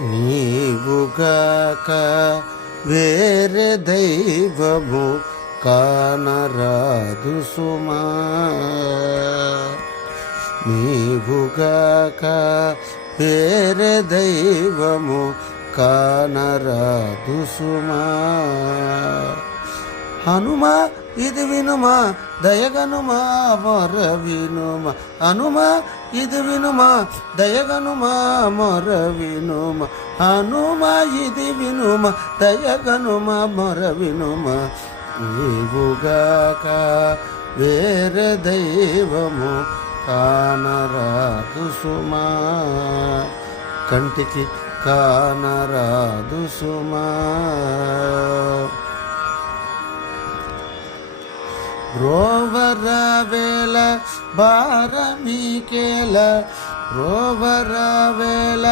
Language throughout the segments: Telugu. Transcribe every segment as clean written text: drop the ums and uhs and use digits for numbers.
నీవుగాక వేరే దైవము కానరాదు సుమా, నీవుగాక వేరే దైవము కానరాదు సుమా. హనుమా ఇది వినుమా దయగనుమా మొర వినుమా, హనుమా ఇది వినుమా దయగనుమా మొర వినుమా, హనుమా ఇది వినుమా దయగనుమా మొర వినుమా. నీవుగాక వేరే దైవము కానరాదు సుమా, కంటికి కానరాదు సుమా. బ్రోవరవేళ భారమీకేల, బ్రోవరవేళ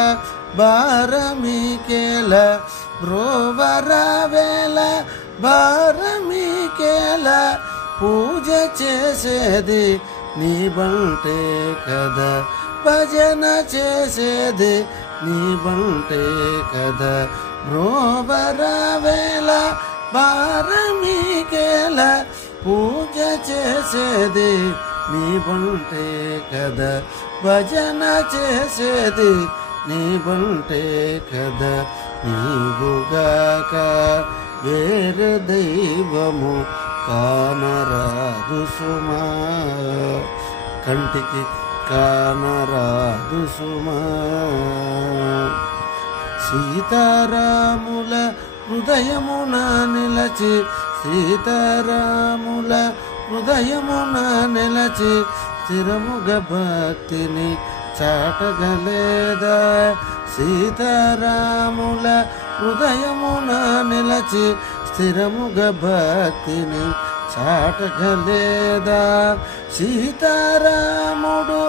భారమీకేల, బ్రోవరవేళ భారమీకేల. పూజ చేసేది నీ బంటే కదా, భజన చేసేది నీ బంటే కదా. బ్రోవరవేళ భారమీకేల, పూజ చేసేది నీ బంటే కదా, భజన చేసేది నీ బంటే కదా. నీవుగాక వేరే దైవము కానరాదు సుమా, కంటికి కానరాదు సుమా. సీతారాముల హృదయమున నిలచి, సీతారాముల హృదయమున నిలచి, స్థిరముగ భక్తిని చాటగలేదా. సీతారాముల హృదయమున నిలచి, స్థిరముగ భక్తిని చాటగలేదా. సీతారాముడు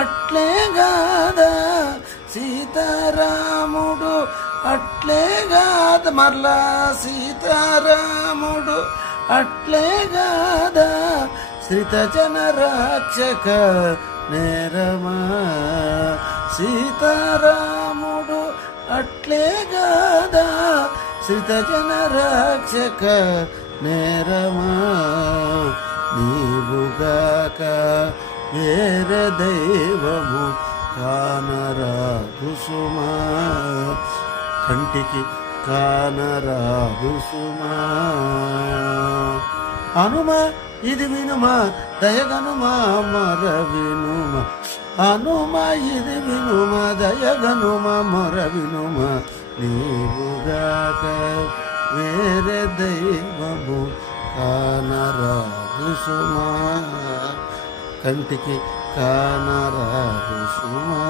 అట్లే గాదా, సీతారాముడు అట్లే గాద, మరలా సీతారాముడు అట్లే గాదా. శ్రిత జన రక్షక నేరమా, సీతారాముడు అట్లే గాదా. శ్రిత జన రక్షక నేరమా. నీవుగాక వేరే దైవము కానరాదు సుమా, కంటికి కానరాదు సుమా. హనుమా ఇది వినుమా దయగనుమా మొర వినుమా, హనుమా ఇది వినుమా దయగనుమా మొర వినుమా. నీవుగాక వేరే దైవము కానరాదు సుమా, కంటికి కానరాదు సుమా.